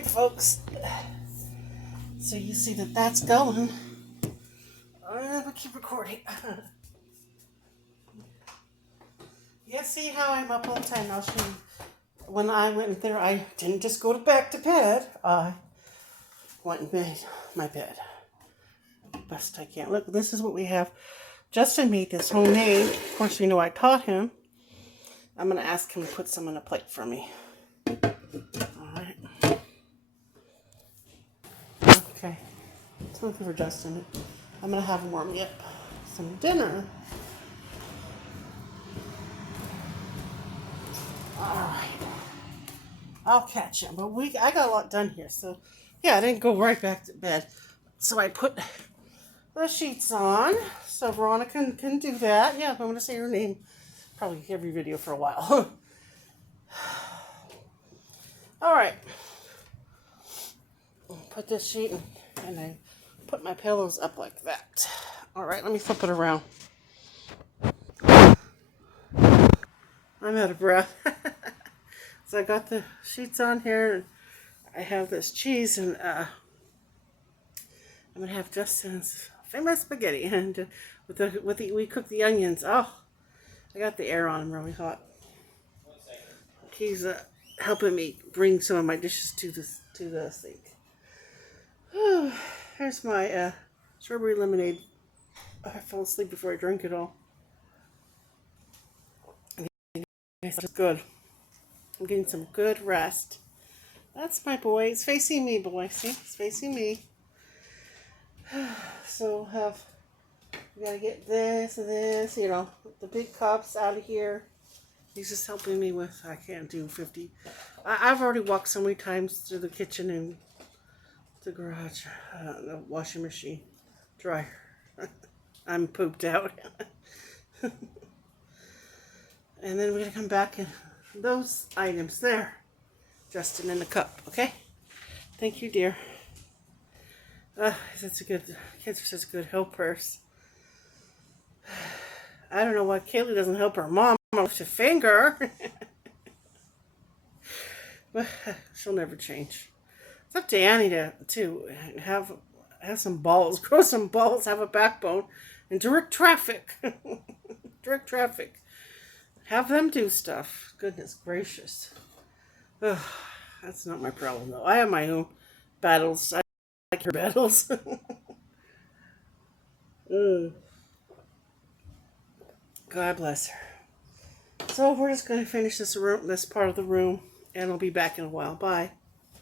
Alright, folks. So you see that that's going. We'll keep recording. Yeah, see how I'm up all the time. I'll show you. When I went there, I didn't just go back to bed. I went and made my bed. Best I can. Look, this is what we have. Justin made this homemade. Of course, you know I taught him. I'm going to ask him to put some on a plate for me. Alright. Okay. It's looking for Justin. I'm going to have him warm me up some dinner. Alright. I'll catch him. But I got a lot done here. So, yeah, I didn't go right back to bed. So I put the sheets on. So Veronica can do that. Yeah, I'm going to say her name probably every video for a while. Alright. Put this sheet in, and I put my pillows up like that. Alright, let me flip it around. I'm out of breath. So I got the sheets on here, and I have this cheese, and I'm gonna have Justin's famous spaghetti, and we cook the onions. Oh, I got the air on him really hot. He's helping me bring some of my dishes to the sink. Here's my strawberry lemonade. I fell asleep before I drank it all. It's good. I'm getting some good rest. That's my boy. He's facing me, boy. See? He's facing me. So we gotta get this and this, the big cups out of here. He's just helping me with, I can't do 50. I've already walked so many times through the kitchen and the garage, the washing machine, dryer. I'm pooped out. And then we're going to come back and those items there. Justin in the cup, okay? Thank you, dear. That's a good, kids are such good helpers. I don't know why Kaylee doesn't help her mom with a finger. But she'll never change. It's up to Annie to have some balls, grow some balls, have a backbone, and direct traffic. Direct traffic. Have them do stuff. Goodness gracious. Ugh, that's not my problem, though. I have my own battles. I like her battles. God bless her. So we're just going to finish this part of the room, and I'll be back in a while. Bye.